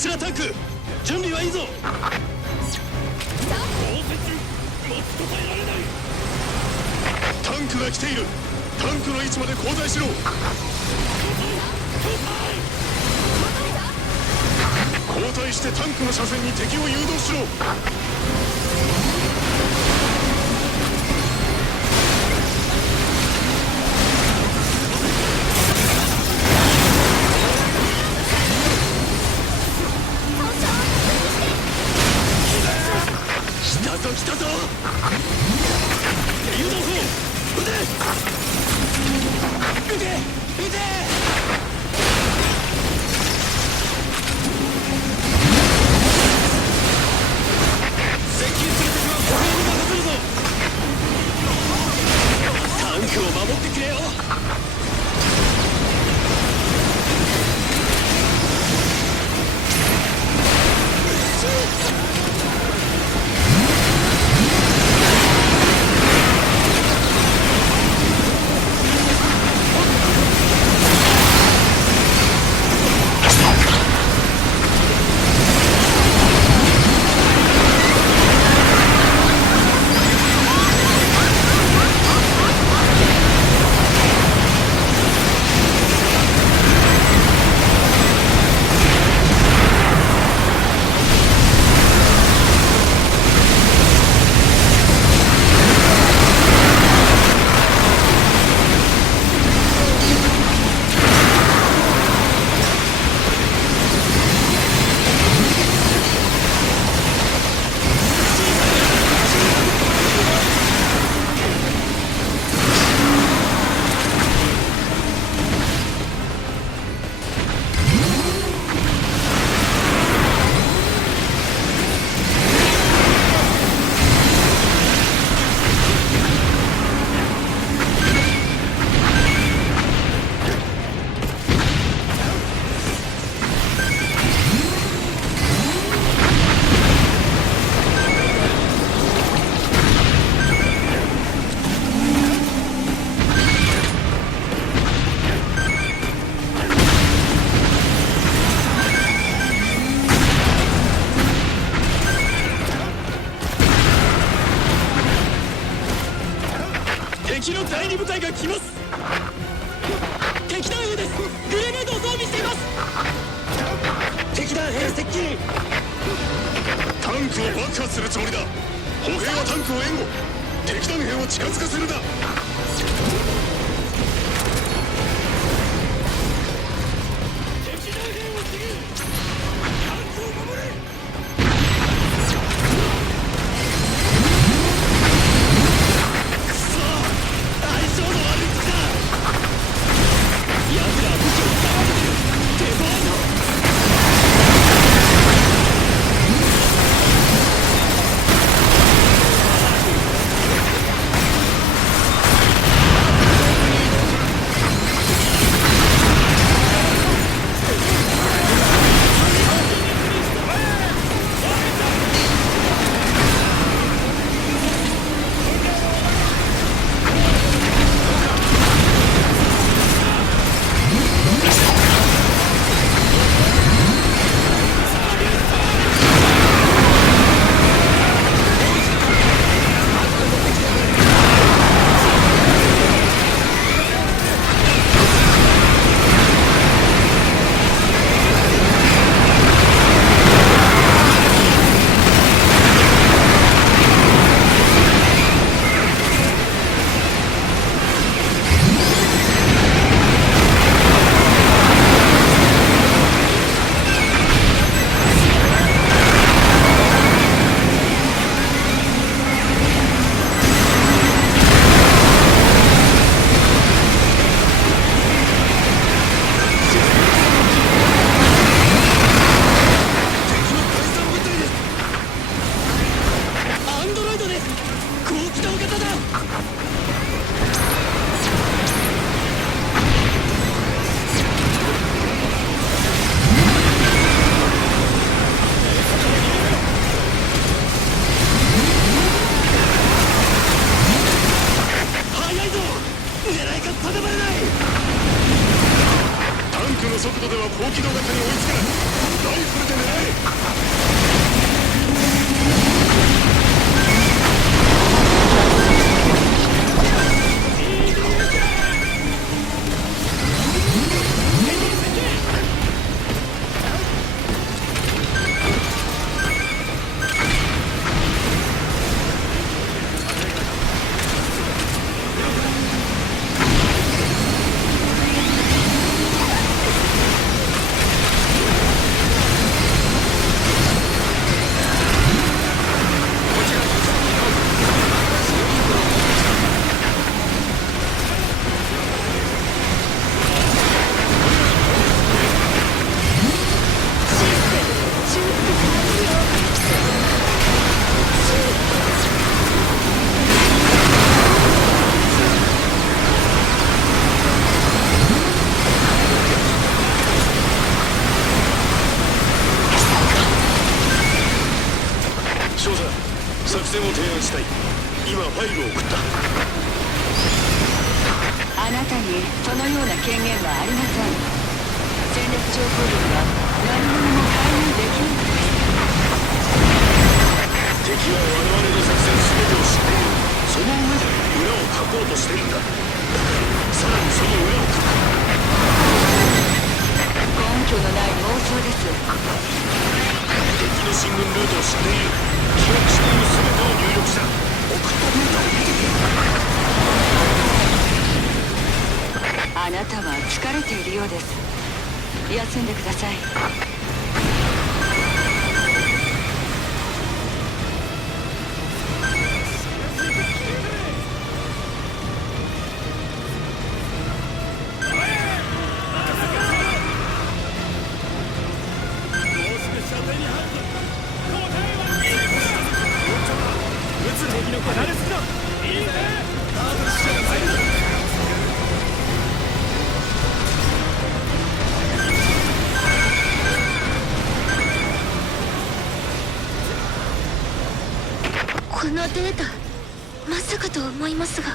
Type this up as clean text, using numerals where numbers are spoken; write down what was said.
ちらタンク準備はいいぞ。応接待ちこたえられない。タンクが来ている。タンクの位置まで交代しろ。交代してタンクの車線に敵を誘導しろ。来たぞ誘導砲撃て撃て撃て。接近する敵は歩兵に任せるぞ。タンクを守ってくれよ。敵の第二部隊が来ます。敵団兵です。グレネードを装備しています。敵団兵接近。タンクを爆破するつもりだ。歩兵はタンクを援護。敵団兵を近づかせるな。敵団兵を次タンクを守れ。クの速度では高機動型に追いつけない。ライフルで狙え。作戦を提案したい。今ファイルを送った。あなたにそのような権限はありません。戦略情報力は何者も介入できないのです。敵は我々の作戦全てを知っている。その上で裏をかこうとしてるんだ。だからさらにその裏をかく。根拠のない妄想です。敵の進軍ルートを知っている。記録している全てを入力した。送ったデータを見てみる。あなたは疲れているようです。休んでください。このデータまさかと思いますが。